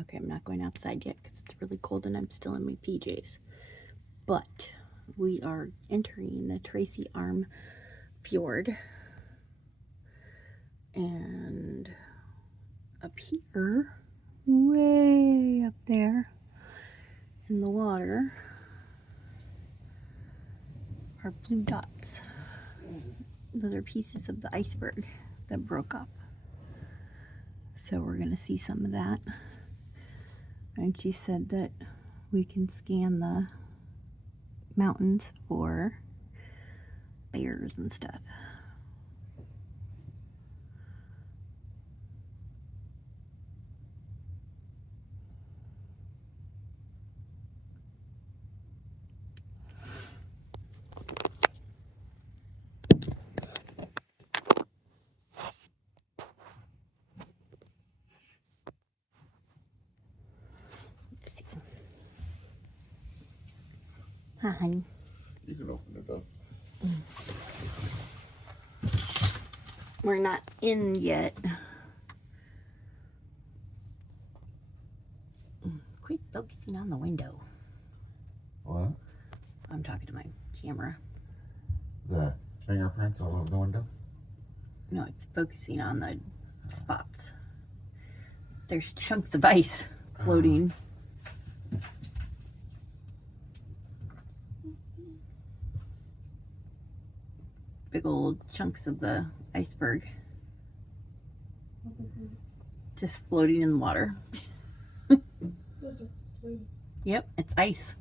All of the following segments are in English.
Okay, I'm not going outside yet because it's really cold and I'm still in my PJs. But we are entering the Tracy Arm Fjord. And up here, way up there in the water, are blue dots. Those are pieces of the iceberg that broke up. So we're going to see some of that. And she said that we can scan the mountains for bears and stuff. Let's see. Hi, honey. You can open it up. We're not in yet. Quit focusing on the window. What? I'm talking to my camera. The fingerprints all over the window? No, it's focusing on the spots. There's chunks of ice floating. Big old chunks of the iceberg. Just floating in the water. Yep, it's ice.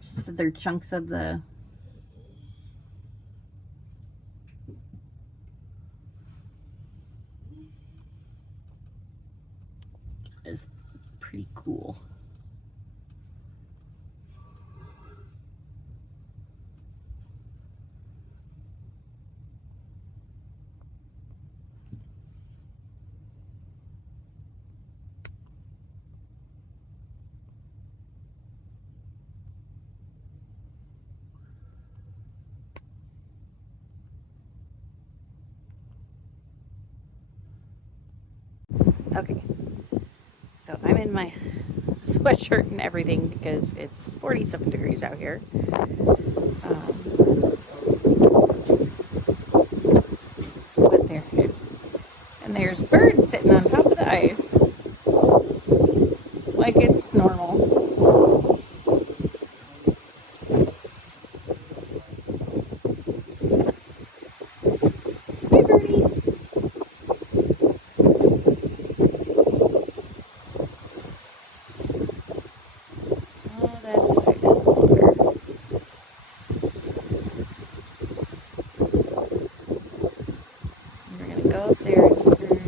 Just they're chunks of the is pretty cool. Okay, so I'm in my sweatshirt and everything because it's 47 degrees out here. But there's birds sitting on top of the ice like it's normal. Hey, birdie. Oh, that is ice water. We're gonna go up there and turn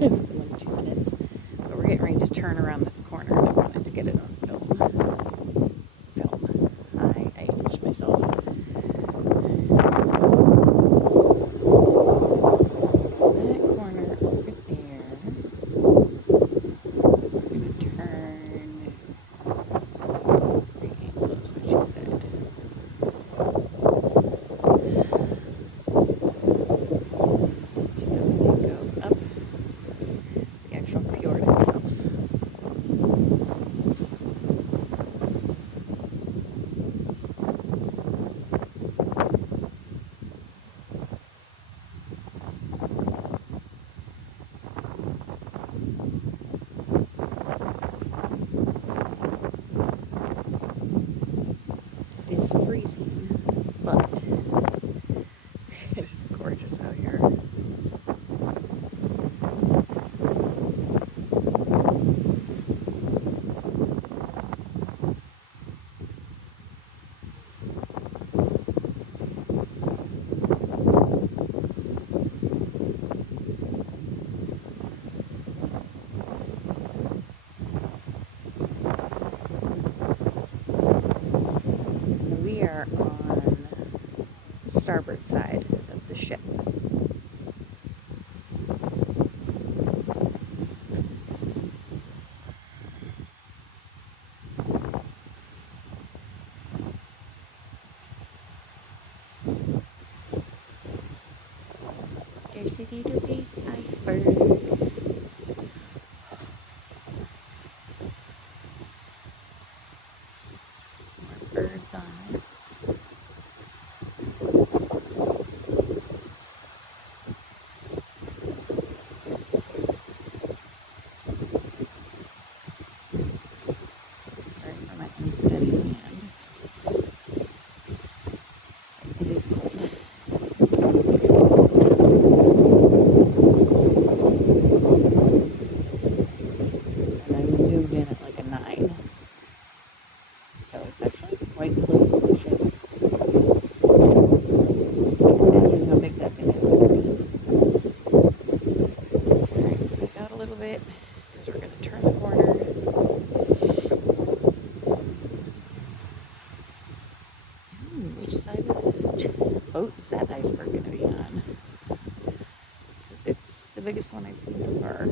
It's been like 2 minutes. But we're getting ready to turn around this corner and I wanted to get it on film. I aged myself. That corner over there. We're going to turn. That's what she said. Go up the actual fjord itself. It is freezing, but it is gorgeous out here. We are on the starboard side of the ship. There's a little big iceberg. More birds on it. Sorry for my unsteady hand. It is cold. And I'm zoomed in at like a 9. So it's actually quite close to the ship. Imagine how big that thing is. Alright, back out a little bit because we're going to turn the corner. Which side of the boat is that iceberg going to be on? Because it's the biggest one I've seen so far.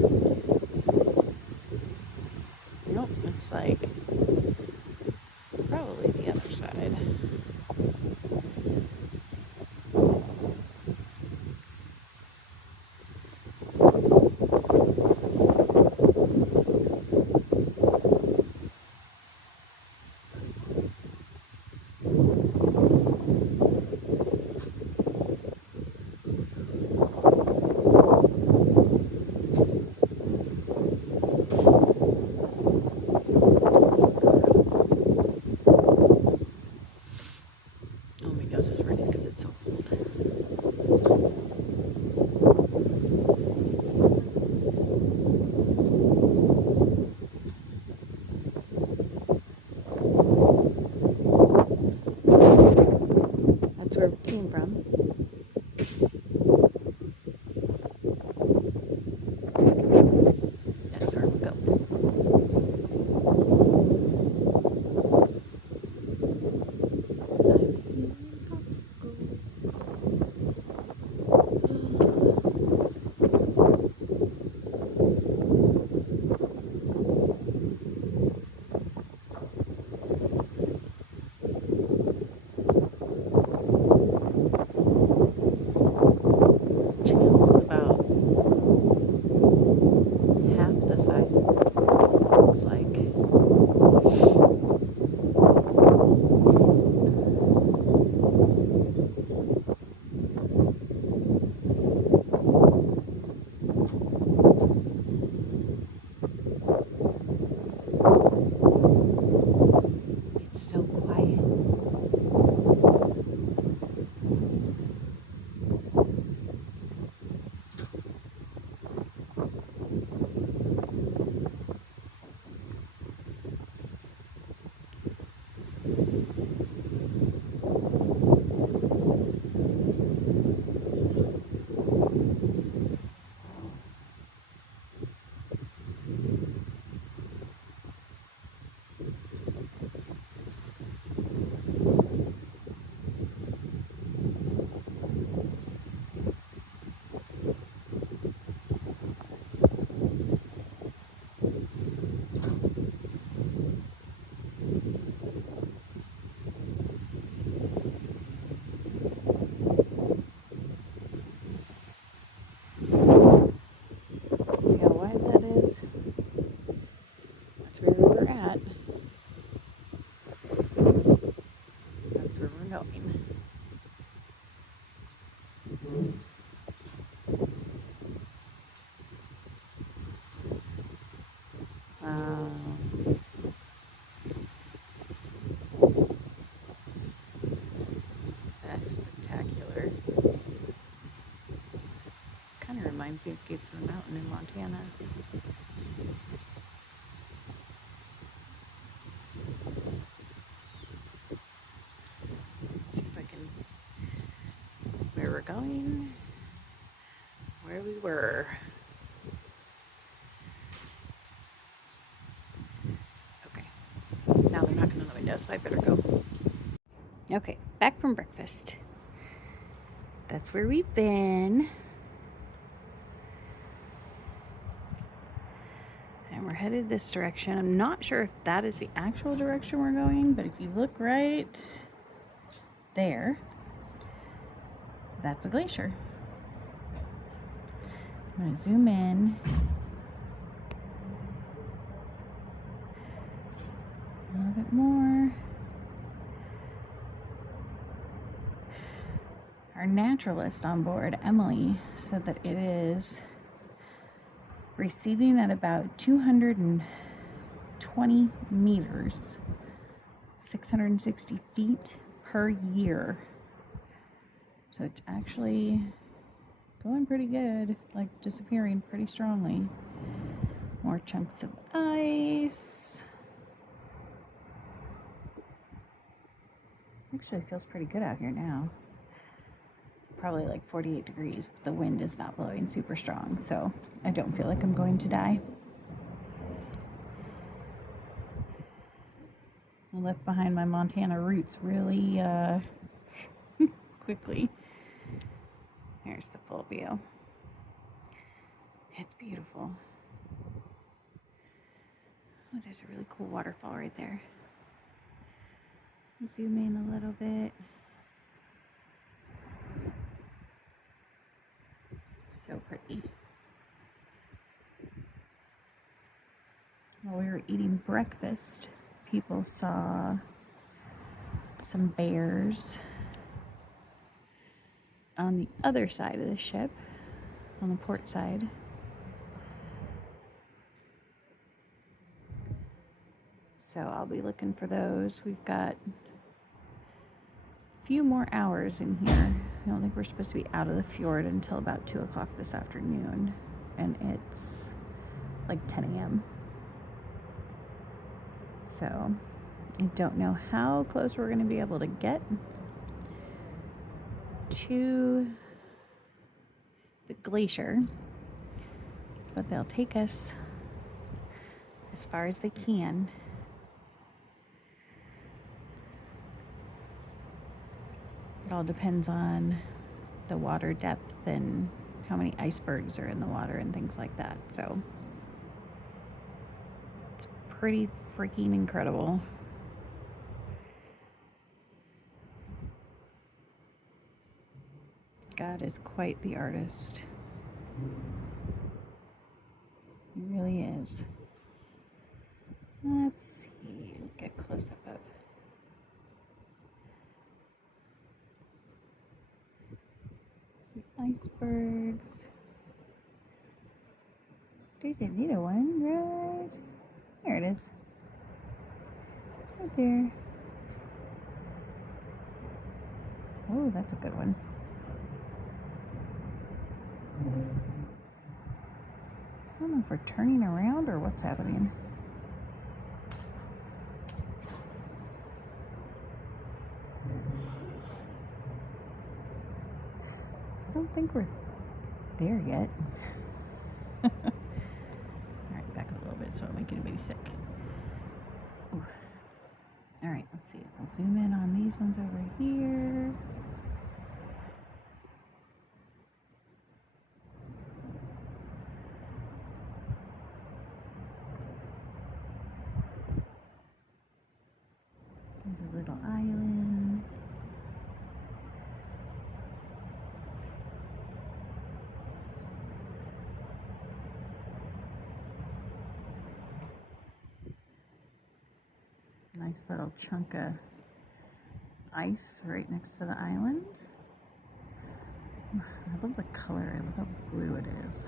Nope, looks like probably the other side. the gates of the mountain in Montana. Let's see if I can, where we're going, where we were. Okay, now they're knocking on the window, so I better go. Okay, back from breakfast. That's where we've been. And we're headed this direction. I'm not sure if that is the actual direction we're going, but if you look right there, that's a glacier. I'm going to zoom in. A little bit more. Our naturalist on board, Emily, said that it is receding at about 220 meters, 660 feet per year. So it's actually going pretty good, like disappearing pretty strongly. More chunks of ice. Actually feels pretty good out here now. Probably like 48 degrees. The wind is not blowing super strong, so I don't feel like I'm going to die. I left behind my Montana roots really quickly. Here's the full view. It's beautiful. Oh, there's a really cool waterfall right there. Zoom in a little bit. So pretty. While we were eating breakfast, people saw some bears on the other side of the ship, on the port side. So I'll be looking for those. We've got a few more hours in here. I don't think we're supposed to be out of the fjord until about 2 o'clock this afternoon. And it's like 10 a.m. So I don't know how close we're going to be able to get to the glacier, but they'll take us as far as they can. It all depends on the water depth and how many icebergs are in the water and things like that. So it's pretty freaking incredible. God is quite the artist. He really is. Let's see, get close up of. The icebergs. There's a little one, right? There it is. Right there. Oh, that's a good one. I don't know if we're turning around or what's happening. I don't think we're there yet. Alright, back up a little bit so I don't make anybody sick. Alright, let's see. I'll zoom in on these ones over here. There's a little island. Nice little chunk of ice right next to the island. I love the color. I love how blue it is.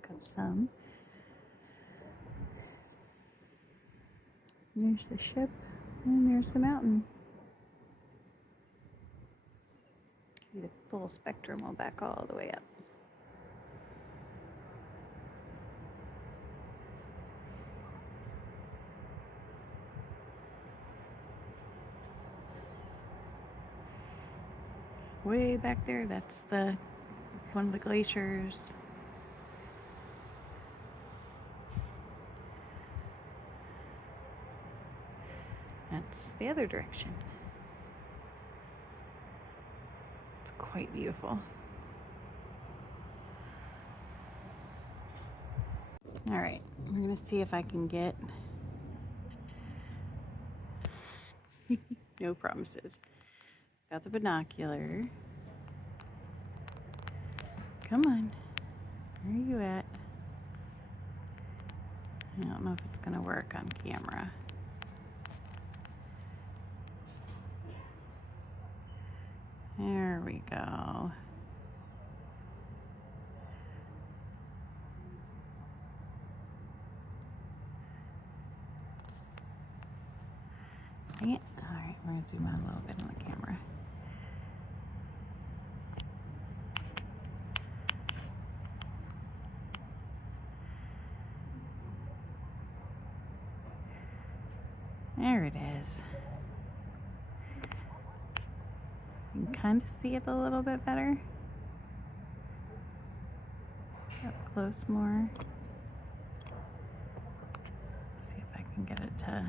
back of some. There's the ship, and there's the mountain. Give you the full spectrum. We'll back all the way up. Way back there, that's one of the glaciers. That's the other direction. It's quite beautiful. All right, we're gonna see if I can get no promises. Got the binocular. Come on, where are you at? I don't know if it's gonna work on camera. There we go. Dang it. All right, we're gonna zoom out a little bit on the camera. There it is. You can kind of see it a little bit better. Up close more. See if I can get it to...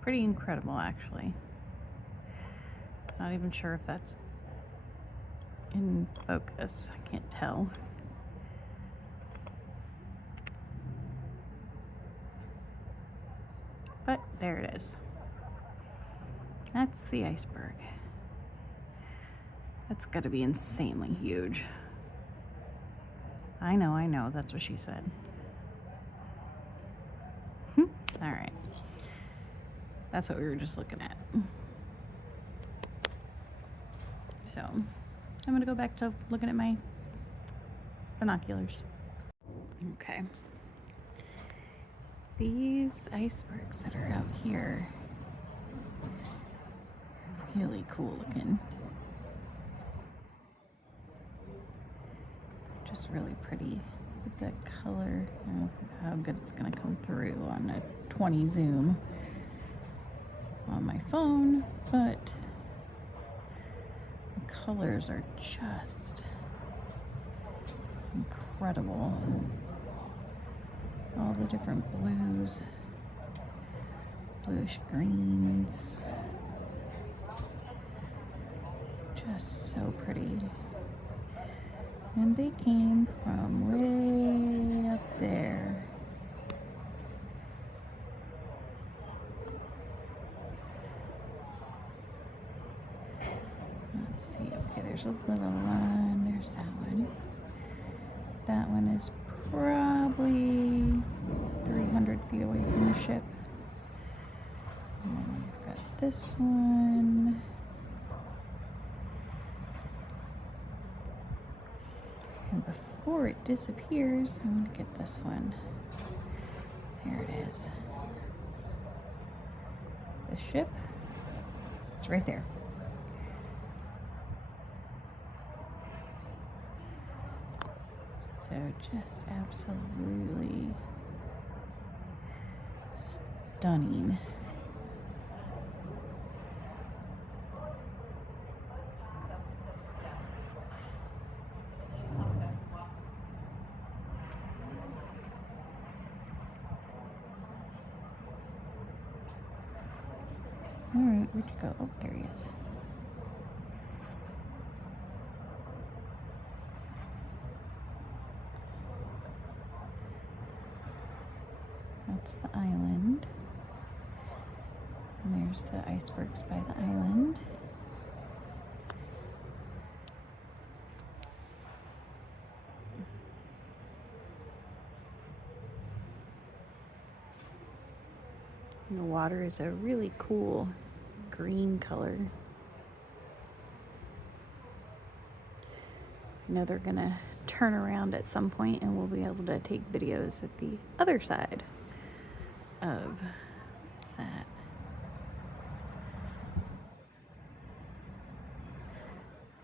Pretty incredible, actually. Not even sure if that's in focus. I can't tell. But there it is. That's the iceberg. That's got to be insanely huge. I know, that's what she said. All right. That's what we were just looking at. So, I'm gonna go back to looking at my binoculars. Okay. These icebergs that are out here are really cool looking. Just really pretty with the color. I don't know how good it's gonna come through on a 20 zoom on my phone, but the colors are just incredible. All the different blues, bluish greens, just so pretty. And they came from way up there. Let's see, okay, there's a little one, there's that one. That one is probably 300 feet away from the ship. And then we've got this one. And before it disappears, I'm going to get this one. There it is. The ship. It's right there. So just absolutely stunning. All right, where'd you go? Oh, there he is. That's the island. And there's the icebergs by the island. And the water is a really cool green color. I know they're gonna turn around at some point and we'll be able to take videos at the other side of that.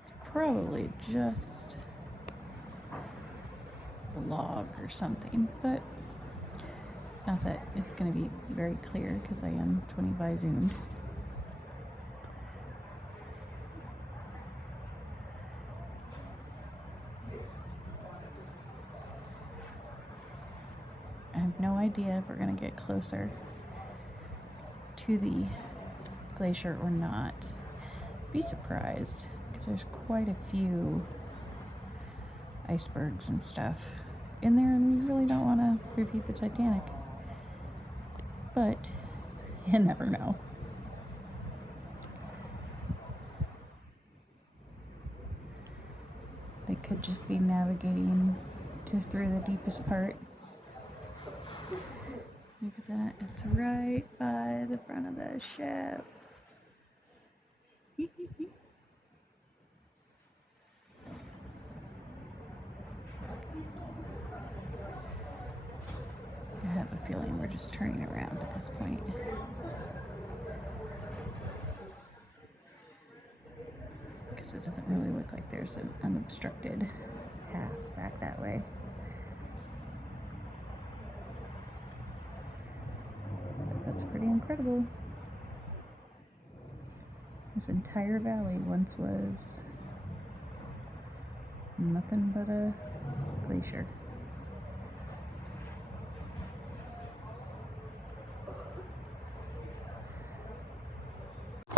It's probably just a log or something, but not that it's going to be very clear because I am 20 by zoomed. I have no idea if we're going to get closer to the glacier or not. Be surprised because there's quite a few icebergs and stuff in there, and we really don't want to repeat the Titanic. But you never know. They could just be navigating through the deepest part. Look at that. It's right by the front of the ship. I have a feeling we're just turning around at this point. Because it doesn't really look like there's an unobstructed path back that way. That's pretty incredible. This entire valley once was nothing but a glacier.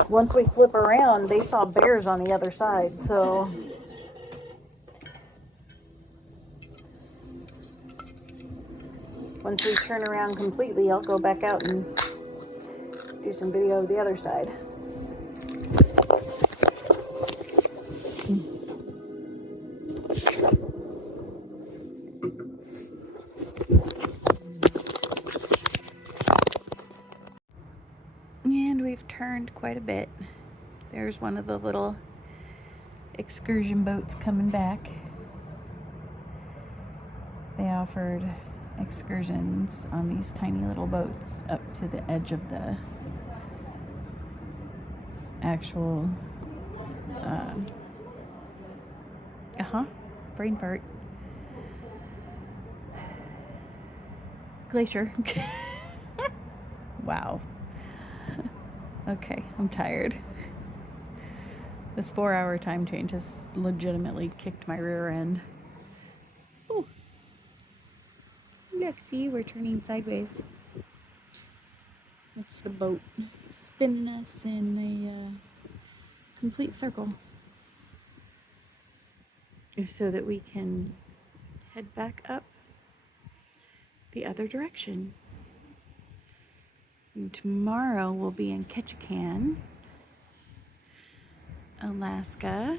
Once we flip around, they saw bears on the other side, so once we turn around completely, I'll go back out and do some video of the other side. And we've turned quite a bit. There's one of the little excursion boats coming back. They offered excursions on these tiny little boats up to the edge of the actual brain fart glacier. Wow. Okay, I'm tired. This 4-hour time change has legitimately kicked my rear end. Ooh. Look, see, we're turning sideways. It's the boat spinning us in a complete circle so that we can head back up the other direction. And tomorrow we'll be in Ketchikan, Alaska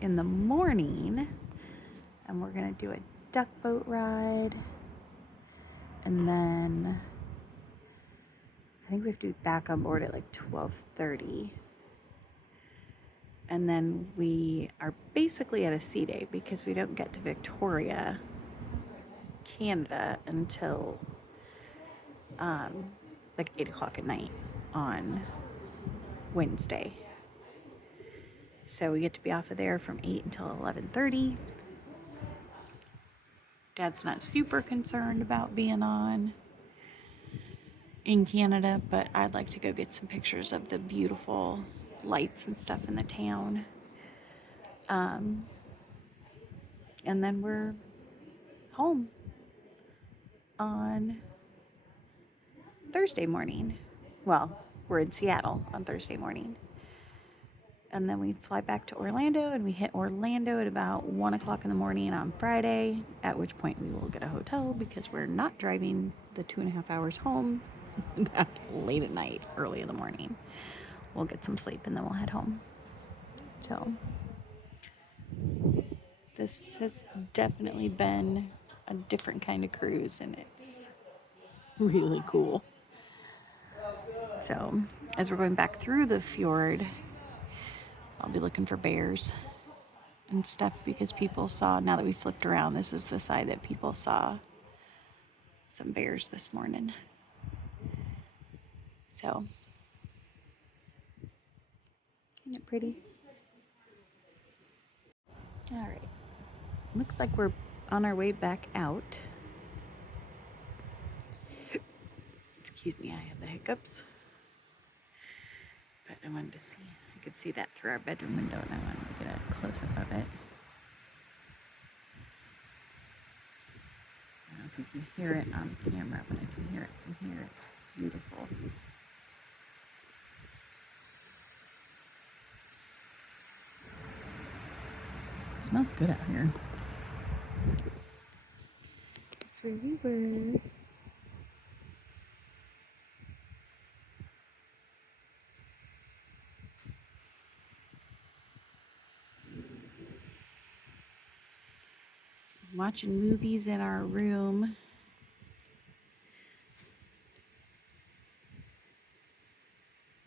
in the morning, and we're gonna do a duck boat ride, and then I think we have to be back on board at like 12:30, and then we are basically at a sea day because we don't get to Victoria, Canada until like 8 o'clock at night on Wednesday. So we get to be off of there from 8 until 11:30. Dad's not super concerned about being on in Canada, but I'd like to go get some pictures of the beautiful lights and stuff in the town. And then we're home on Thursday morning. Well, we're in Seattle on Thursday morning. And then we fly back to Orlando, and we hit Orlando at about 1 o'clock in the morning on Friday, at which point we will get a hotel because we're not driving the 2.5 hours home that late at night, early in the morning. We'll get some sleep and then we'll head home. So this has definitely been a different kind of cruise, and it's really cool. So as we're going back through the fjord, I'll be looking for bears and stuff because people saw, now that we flipped around, this is the side that people saw some bears this morning. So, isn't it pretty? All right. Looks like we're on our way back out. Excuse me, I have the hiccups. But I wanted to see, I could see that through our bedroom window and I wanted to get a close-up of it. I don't know if you can hear it on the camera, but I can hear it from here. It's beautiful. It smells good out here. That's where we were. Watching movies in our room.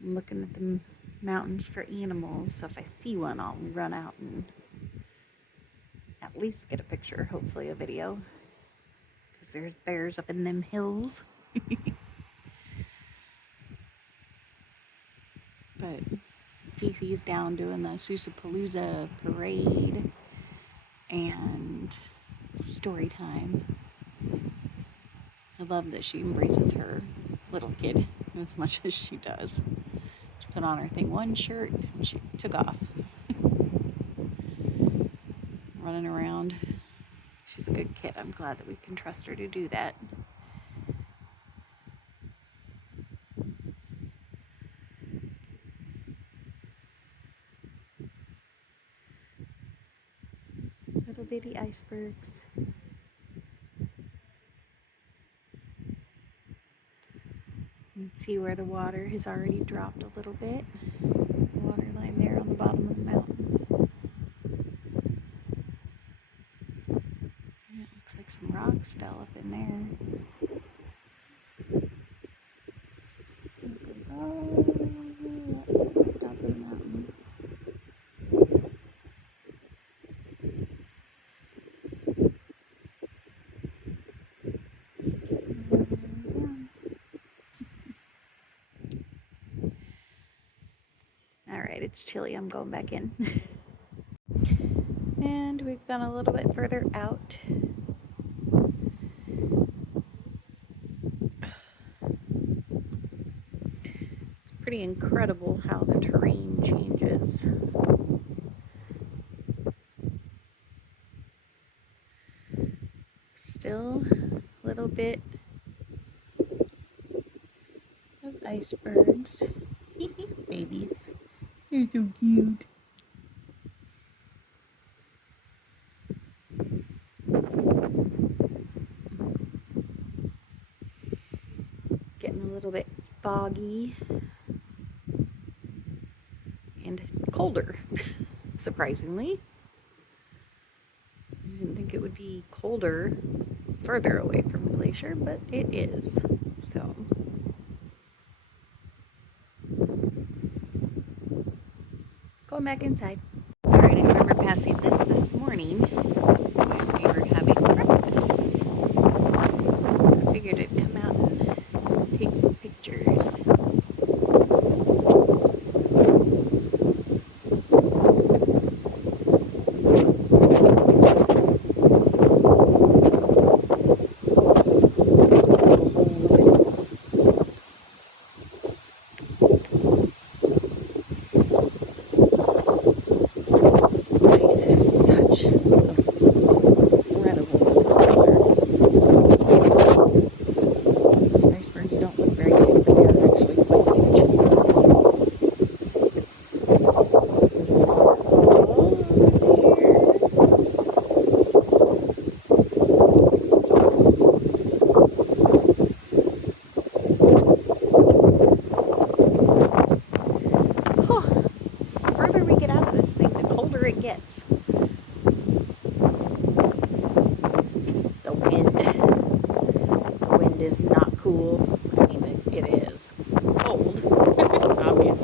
I'm looking at the mountains for animals, so if I see one, I'll run out and at least get a picture, hopefully a video, because there's bears up in them hills. But Cece's down doing the Susapalooza parade and story time. I love that she embraces her little kid as much as she does. She put on her thing one shirt and she took off. Running around. She's a good kid. I'm glad that we can trust her to do that. Little bitty icebergs. You can see where the water has already dropped a little bit. The water line there on the bottom of the mountain. Yeah, it looks like some rocks fell up in there. It goes all the way up to the top of the mountain. Alright, it's chilly. I'm going back in. And we've gone a little bit further out. It's pretty incredible how the terrain changes. Still a little bit of icebergs. Babies. They're so cute. Getting a little bit foggy and colder, surprisingly. I didn't think it would be colder further away from Glacier, but it is. So going back inside. Alright, I remember passing this morning when we were having breakfast. So I figured I'd come out and take some pictures.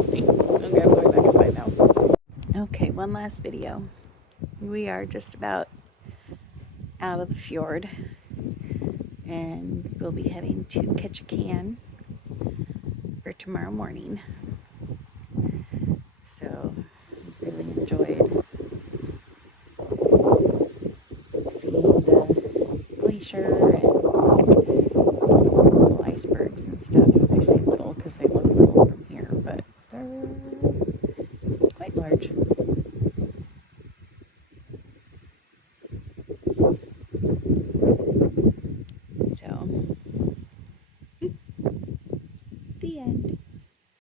thing. Okay, I'm going back inside now. Okay, one last video. We are just about out of the fjord, and we'll be heading to Ketchikan for tomorrow morning. So, really enjoyed seeing the glacier and little icebergs and stuff. I say little because they look little from here, but they're quite large.